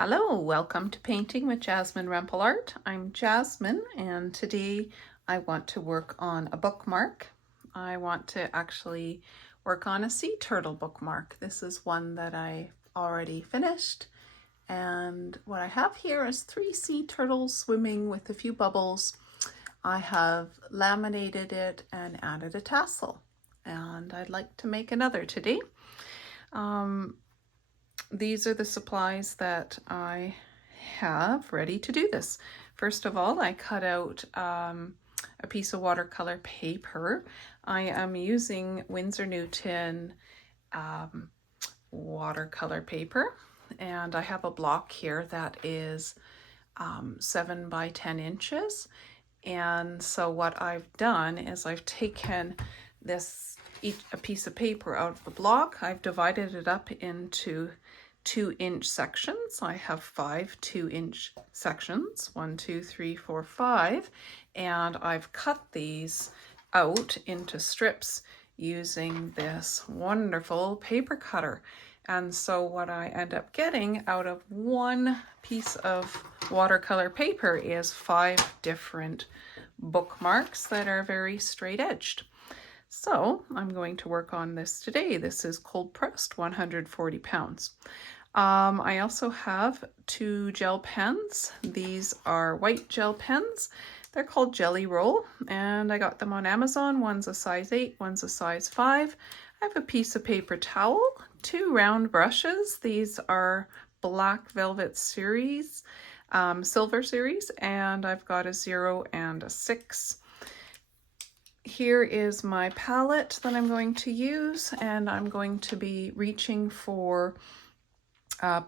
Hello, welcome to Painting with Jasmine Rempel Art. I'm Jasmine and today I want to work on a bookmark. I want to actually work on a sea turtle bookmark. This is one that I already finished, and what I have here is 3 sea turtles swimming with a few bubbles. I have laminated it and added a tassel, and I'd like to make another today. These are the supplies that I have ready to do this. First of all, I cut out a piece of watercolor paper. I am using Winsor Newton watercolor paper, and I have a block here that is 7 by 10 inches. And so what I've done is I've taken a piece of paper out of the block. I've divided it up into 2-inch sections. I have 5 2-inch sections, 1, 2, 3, 4, 5, and I've cut these out into strips using this wonderful paper cutter. And so what I end up getting out of one piece of watercolor paper is 5 different bookmarks that are very straight edged. So I'm going to work on this today. This is cold pressed, 140 pounds. I also have 2 gel pens. These are white gel pens. They're called Jelly Roll, and I got them on Amazon. One's a size 8, one's a size 5. I have a piece of paper towel, 2 round brushes. These are Black Velvet series, Silver series, and I've got a 0 and a 6. Here is my palette that I'm going to use, and I'm going to be reaching for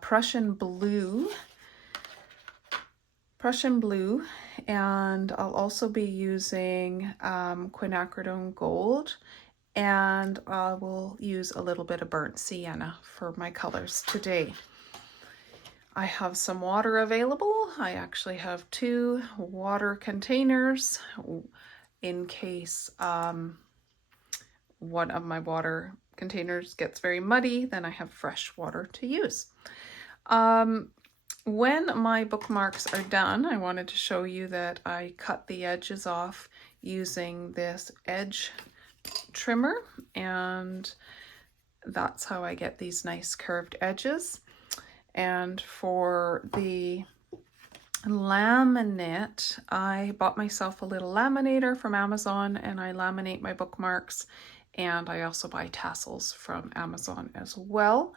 Prussian blue, and I'll also be using Quinacridone Gold, and I will use a little bit of burnt sienna for my colors today. I have some water available. I actually have 2 water containers in case one of my water containers gets very muddy, then I have fresh water to use. When my bookmarks are done, I wanted to show you that I cut the edges off using this edge trimmer, and that's how I get these nice curved edges. And for the laminate, I bought myself a little laminator from Amazon, and I laminate my bookmarks, and I also buy tassels from Amazon as well.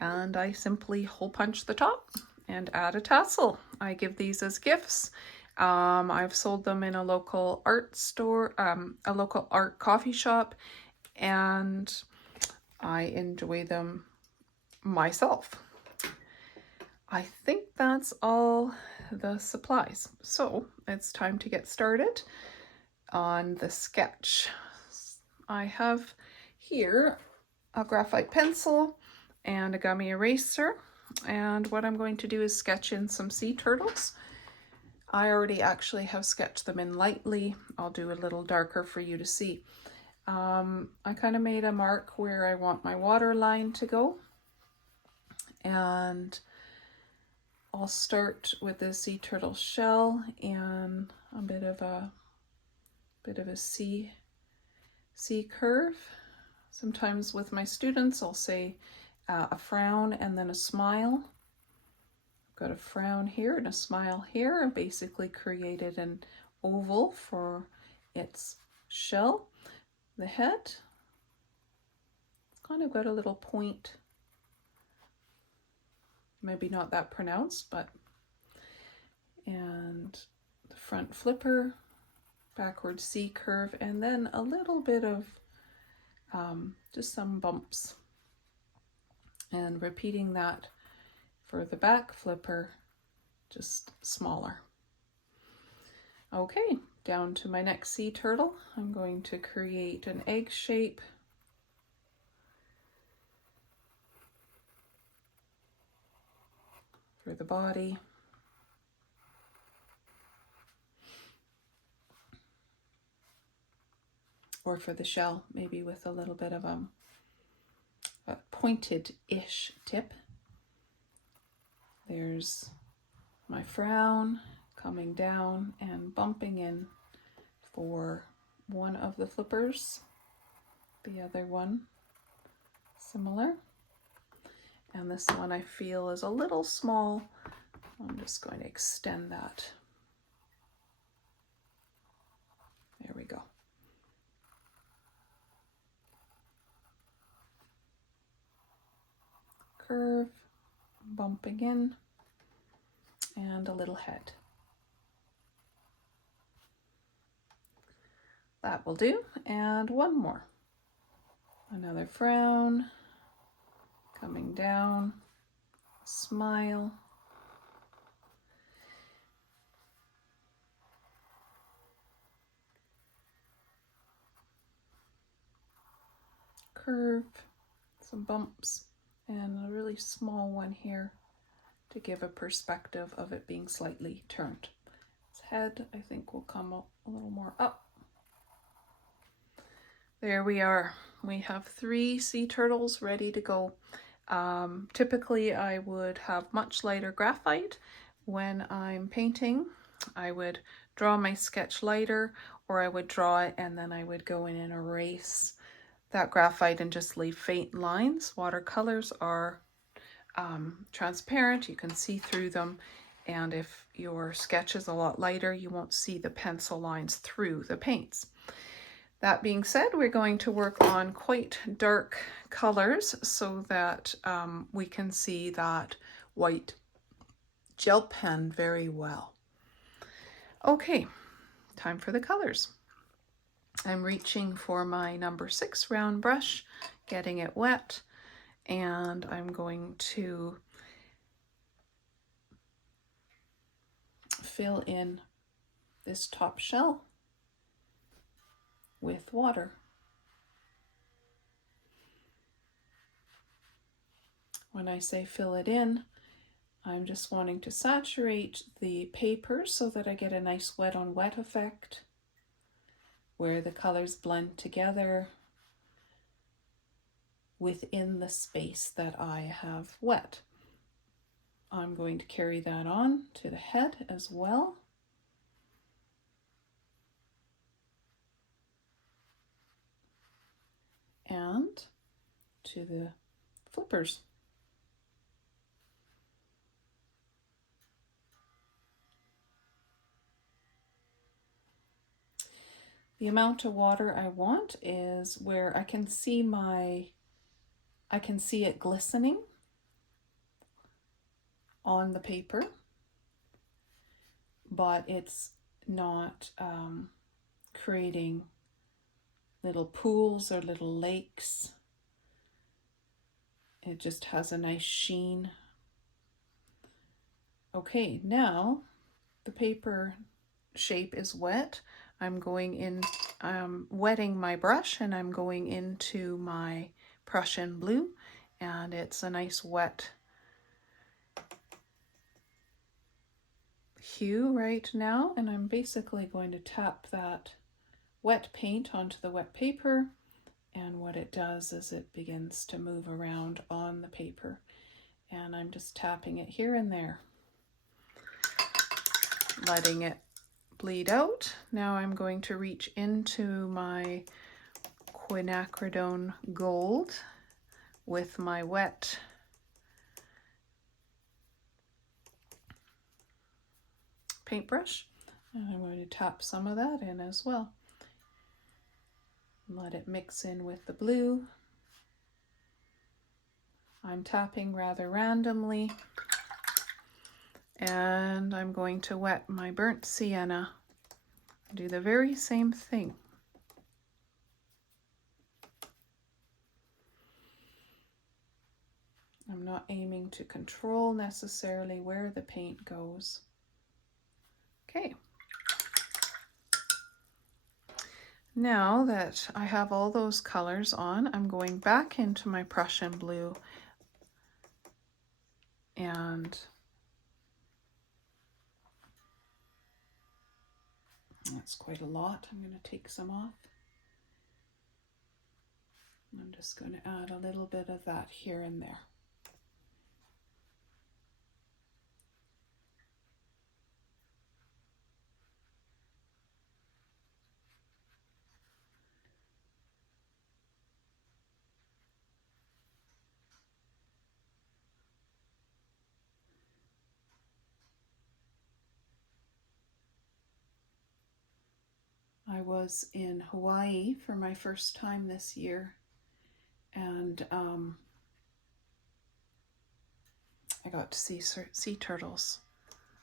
And I simply hole punch the top and add a tassel. I give these as gifts. I've sold them in a local art store, a local art coffee shop, and I enjoy them myself. I think that's all the supplies. So it's time to get started on the sketch. I have here a graphite pencil and a gummy eraser, and what I'm going to do is sketch in some sea turtles. I already actually have sketched them in lightly. I'll do a little darker for you to see. I kind of made a mark where I want my water line to go, and I'll start with the sea turtle shell and a bit of a sea curve. Sometimes with my students I'll say a frown and then a smile. I've got a frown here and a smile here, and basically created an oval for its shell. The head, it's kind of got a little point. Maybe not that pronounced, but, and the front flipper, backward C curve, and then a little bit of just some bumps, and repeating that for the back flipper, just smaller. Okay, down to my next sea turtle. I'm going to create an egg shape. For the body. Or for the shell, maybe with a little bit of a pointed-ish tip. There's my frown coming down and bumping in for one of the flippers, the other one similar, and this one I feel is a little small. I'm just going to extend that. There we go. Curve, bumping in, and a little head. That will do, and one more. Another frown, coming down, smile, curve, some bumps, and a really small one here to give a perspective of it being slightly turned. Its head, I think, will come up a little more up. There we are. We have 3 sea turtles ready to go. Typically I would have much lighter graphite when I'm painting. I would draw my sketch lighter, or I would draw it and then I would go in and erase that graphite and just leave faint lines. Watercolors are transparent, you can see through them, and if your sketch is a lot lighter, you won't see the pencil lines through the paints. That being said, we're going to work on quite dark colors so that we can see that white gel pen very well. Okay, time for the colors. I'm reaching for my number 6 round brush, getting it wet, and I'm going to fill in this top shell with water. When I say fill it in, I'm just wanting to saturate the paper so that I get a nice wet on wet effect where the colors blend together within the space that I have wet. I'm going to carry that on to the head as well. And to the flippers. The amount of water I want is where I can see it glistening on the paper, but it's not creating little pools or little lakes. It just has a nice sheen. Okay, now the paper shape is wet. I'm going in, wetting my brush, and I'm going into my Prussian blue, and it's a nice wet hue right now, and I'm basically going to tap that wet paint onto the wet paper, and what it does is it begins to move around on the paper, and I'm just tapping it here and there, letting it bleed out. Now I'm going to reach into my Quinacridone Gold with my wet paintbrush, and I'm going to tap some of that in as well. Let it mix in with the blue. I'm tapping rather randomly, and I'm going to wet my burnt sienna. Do the very same thing. I'm not aiming to control necessarily where the paint goes. Okay. Now that I have all those colors on, I'm going back into my Prussian blue, and that's quite a lot. I'm going to take some off. I'm just going to add a little bit of that here and there. was in Hawaii for my first time this year, and I got to see sea turtles.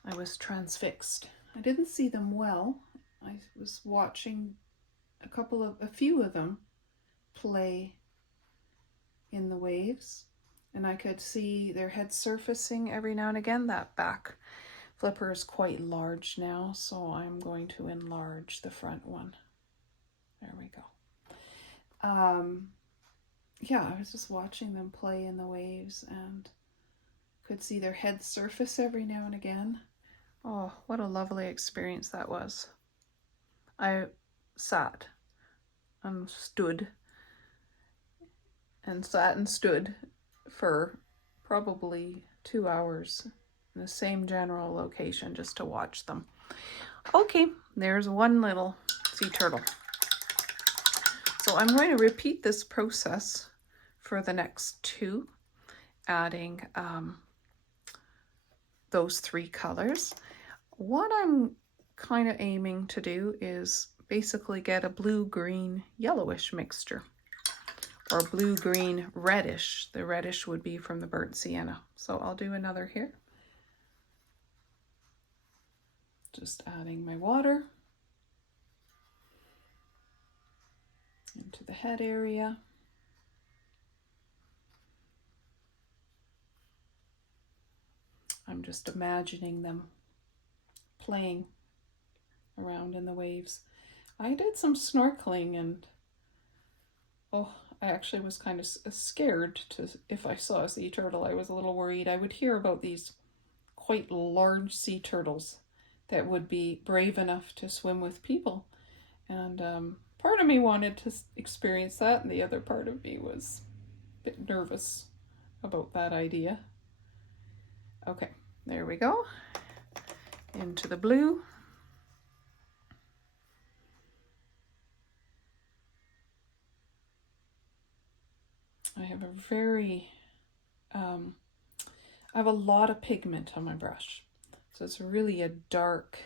I was transfixed. I didn't see them well. I was watching a few of them play in the waves, and I could see their head surfacing every now and again. That back flipper is quite large now, so I'm going to enlarge the front one. There we go. Yeah, I was just watching them play in the waves and could see their head surface every now and again. Oh, what a lovely experience that was. I sat and stood and sat and stood for probably 2 hours in the same general location just to watch them. Okay, there's one little sea turtle. So I'm going to repeat this process for the next two, adding those 3 colors. What I'm kind of aiming to do is basically get a blue-green yellowish mixture, or blue-green reddish. The reddish would be from the burnt sienna. So I'll do another here. Just adding my water into the head area. I'm just imagining them playing around in the waves. I did some snorkeling, and I actually was kind of scared if I saw a sea turtle. I was a little worried. I would hear about these quite large sea turtles that would be brave enough to swim with people, and part of me wanted to experience that, and the other part of me was a bit nervous about that idea. Okay, there we go. Into the blue. I have I have a lot of pigment on my brush. So it's really a dark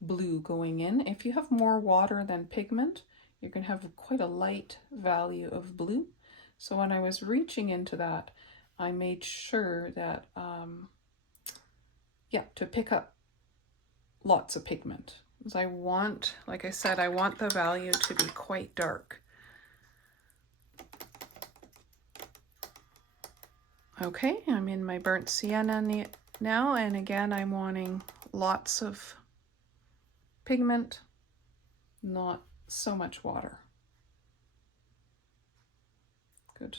blue going in. If you have more water than pigment, you're going to have quite a light value of blue. So when I was reaching into that, I made sure that, to pick up lots of pigment. Because I want, like I said, I want the value to be quite dark. Okay, I'm in my burnt sienna now, and again, I'm wanting lots of pigment, not so much water. Good.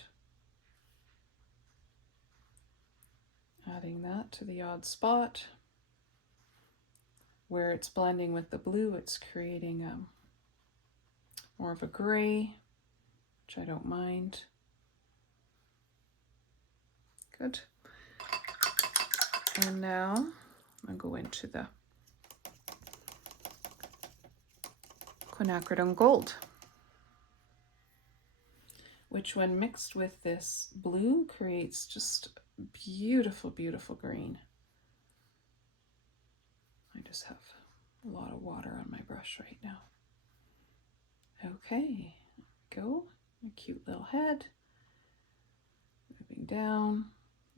Adding that to the odd spot. Where it's blending with the blue, it's creating more of a gray, which I don't mind. Good. And now I'll go into the Quinacridone Gold, which when mixed with this blue creates just beautiful, beautiful green. I just have a lot of water on my brush right now. Okay, go. A cute little head. Moving down.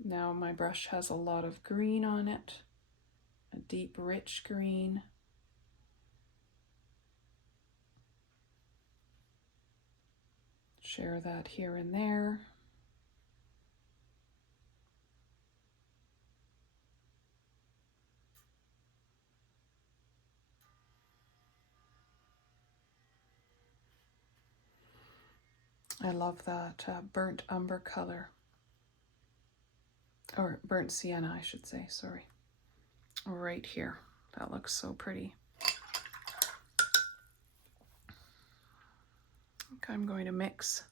Now my brush has a lot of green on it. A deep, rich green. Share that here and there. I love that burnt umber color, or burnt sienna, I should say, sorry. Right here, that looks so pretty. Okay, I'm going to mix.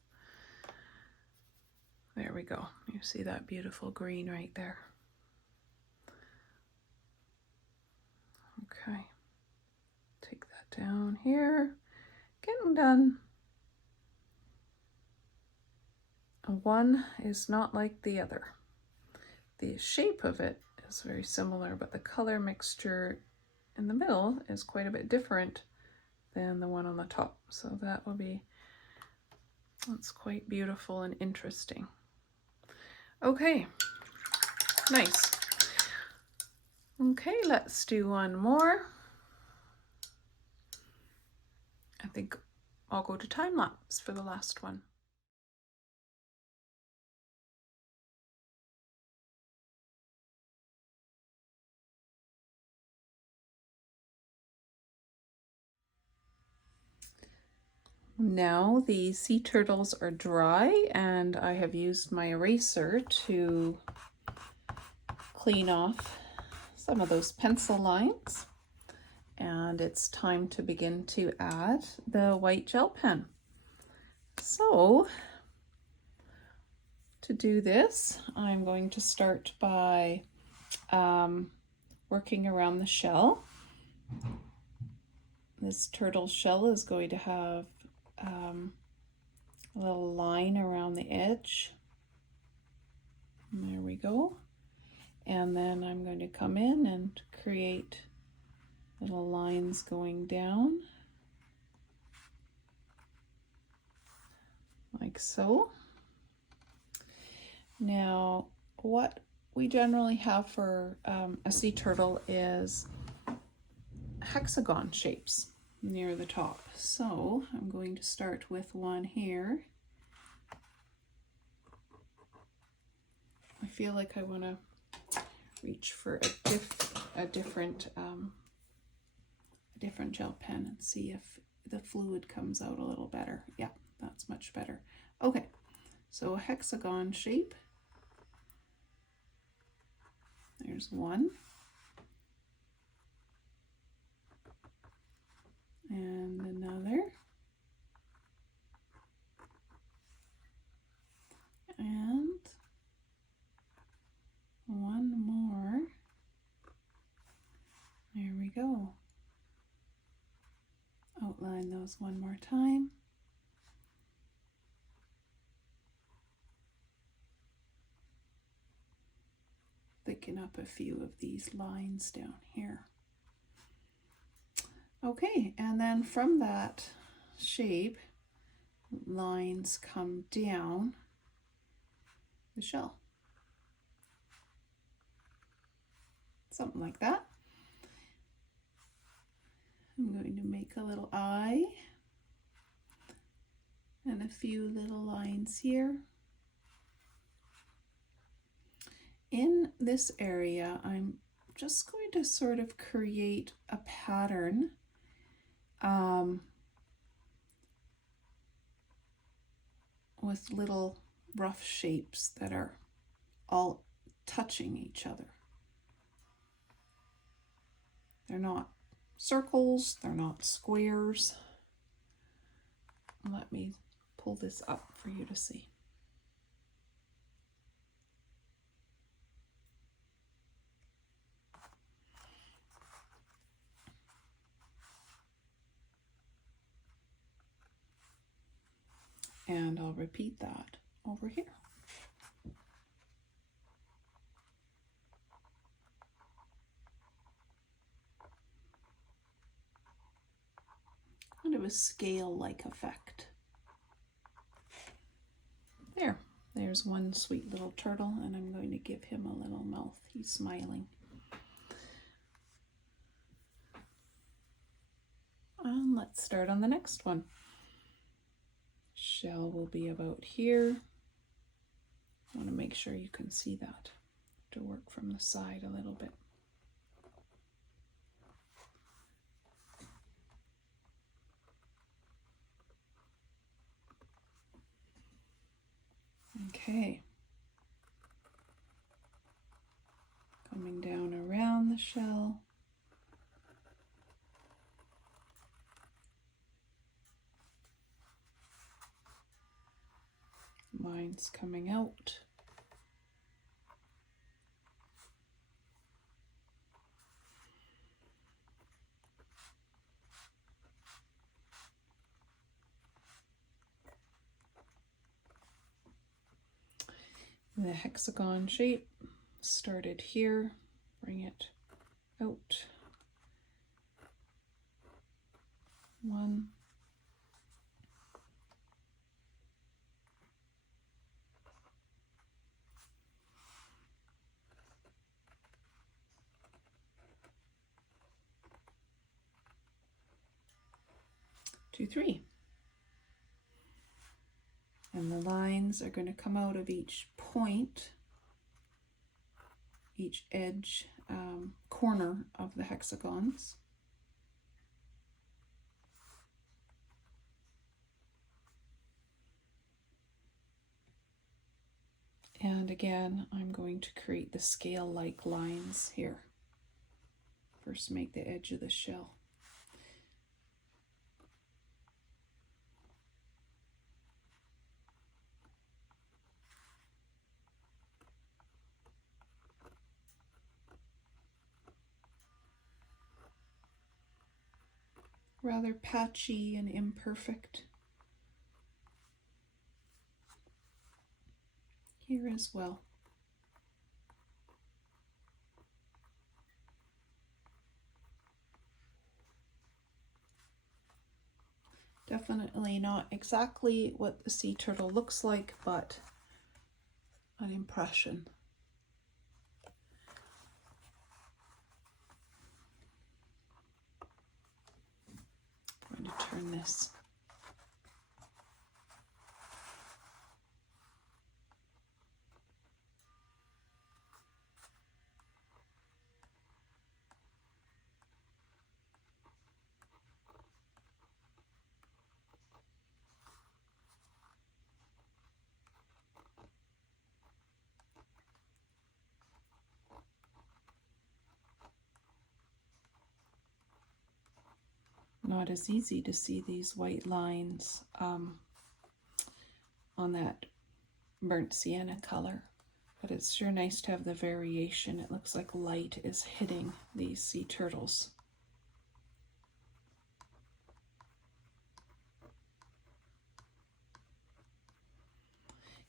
There we go. You see that beautiful green right there. Okay, take that down here. Getting done. One is not like the other. The shape of it is very similar, but the color mixture in the middle is quite a bit different than the one on the top. So that's quite beautiful and interesting. Okay, nice. Okay, let's do one more. I think I'll go to time lapse for the last one. Now the sea turtles are dry and I have used my eraser to clean off some of those pencil lines. And it's time to begin to add the white gel pen. So to do this, I'm going to start by working around the shell. This turtle shell is going to have a little line around the edge. And there we go. And then I'm going to come in and create little lines going down like so. Now what we generally have for a sea turtle is hexagon shapes near the top. So I'm going to start with one here. I feel like I want to reach for a different gel pen and see if the fluid comes out a little better. Yeah, that's much better. Okay, so a hexagon shape. There's one. And another. And one more. There we go. Outline those one more time. Thicken up a few of these lines down here. Okay, and then from that shape, lines come down the shell. Something like that. I'm going to make a little eye and a few little lines here. In this area, I'm just going to sort of create a pattern with little rough shapes that are all touching each other. They're not circles, they're not squares. Let me pull this up for you to see. And I'll repeat that over here. Kind of a scale-like effect. There's one sweet little turtle, and I'm going to give him a little mouth. He's smiling. And let's start on the next one. Shell will be about here. I want to make sure you can see that. To work from the side a little bit. Okay. Coming down around the shell. Lines coming out. The hexagon shape started here, bring it out 1, 2, 3. And the lines are going to come out of each point, each edge corner of the hexagons. And again, I'm going to create the scale-like lines here. First make the edge of the shell. Rather patchy and imperfect here as well. Definitely not exactly what the sea turtle looks like, but an impression. I'm going to turn this. Not as easy to see these white lines on that burnt sienna color, but it's sure nice to have the variation. It looks like light is hitting these sea turtles.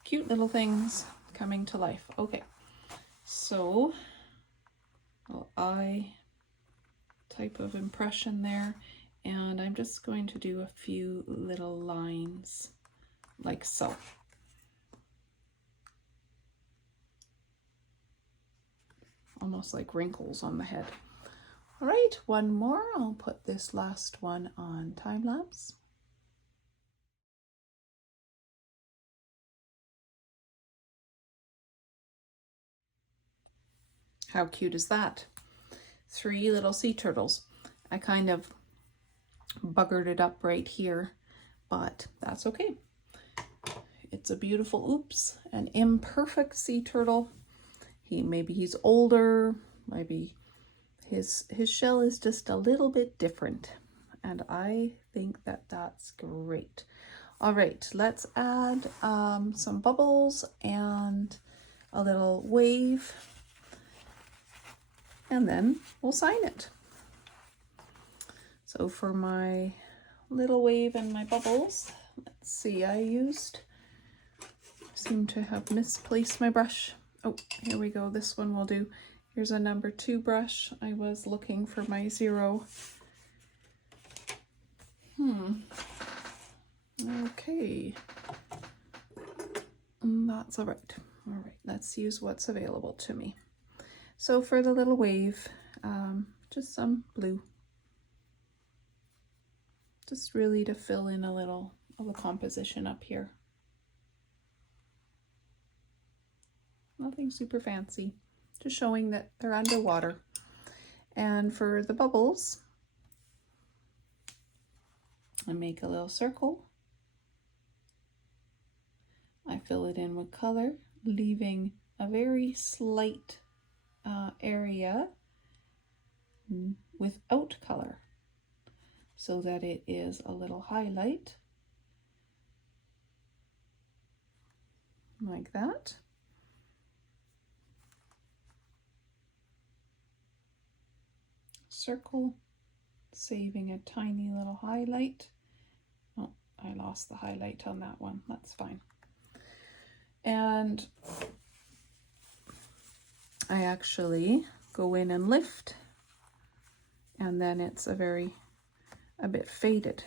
Cute little things coming to life. Okay, so eye type of impression there, and I'm just going to do a few little lines like so. Almost like wrinkles on the head. All right, one more. I'll put this last one on time lapse. How cute is that? 3 little sea turtles. I kind of buggered it up right here, but that's okay. It's a beautiful, oops, an imperfect sea turtle. Maybe he's older, maybe his shell is just a little bit different, and I think that that's great. All right, let's add some bubbles and a little wave, and then we'll sign it. So for my little wave and my bubbles, let's see, I seem to have misplaced my brush. Oh, here we go. This one will do. Here's a number 2 brush. I was looking for my 0. Okay. That's all right. All right, let's use what's available to me. So for the little wave, just some blue. Just really to fill in a little of the composition up here. Nothing super fancy, just showing that they're underwater. And for the bubbles, I make a little circle. I fill it in with color, leaving a very slight area without color, so that it is a little highlight, like that. Circle, saving a tiny little highlight. Oh, I lost the highlight on that one. That's fine. And I actually go in and lift, and then it's a very a bit faded.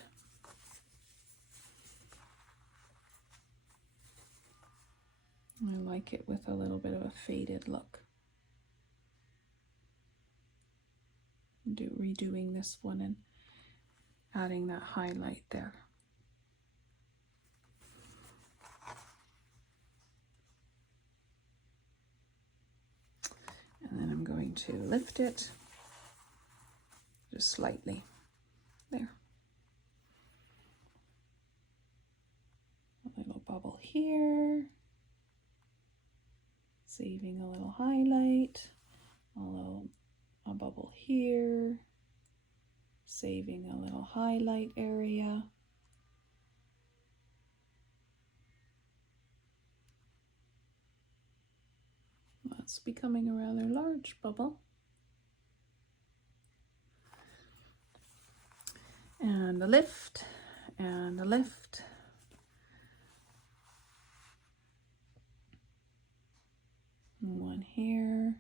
I like it with a little bit of a faded look. Redoing this one and adding that highlight there. And then I'm going to lift it just slightly there. A little bubble here, saving a little highlight, a bubble here, saving a little highlight area. That's becoming a rather large bubble. And a lift, and a lift. One here.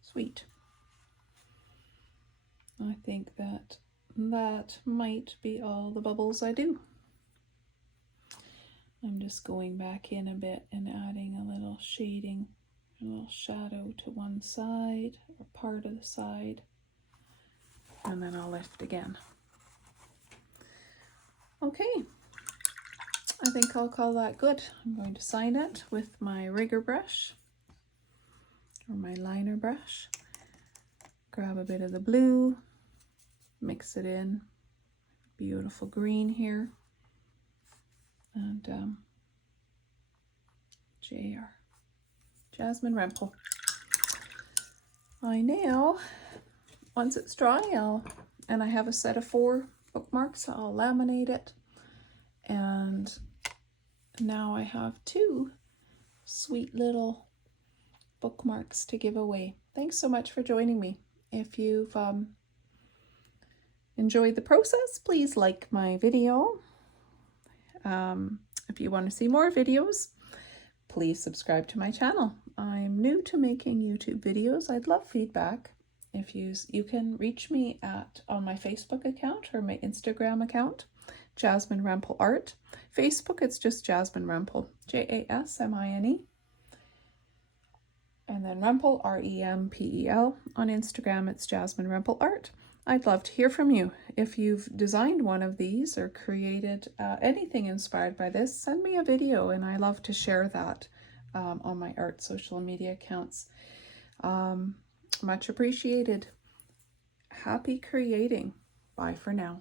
Sweet. I think that might be all the bubbles I do. I'm just going back in a bit and adding a little shading, a little shadow to one side or part of the side, and then I'll lift again. Okay, I think I'll call that good. I'm going to sign it with my rigger brush or my liner brush. Grab a bit of the blue, mix it in, beautiful green here, and JR, Jasmine Rempel. I now, once it's dry, and I have a set of 4 bookmarks, I'll laminate it, and now I have 2 sweet little bookmarks to give away. Thanks so much for joining me. If you've enjoyed the process, please like my video. If you want to see more videos, please subscribe to my channel. I'm new to making YouTube videos. I'd love feedback. If you can reach me on my Facebook account or my Instagram account, Jasmine Rempel Art. Facebook, it's just Jasmine Rempel, Jasmine. And then Rempel, R-E-M-P-E-L. On Instagram, it's Jasmine Rempel Art. I'd love to hear from you. If you've designed one of these or created anything inspired by this, send me a video, and I love to share that on my art social media accounts. Much appreciated. Happy creating. Bye for now.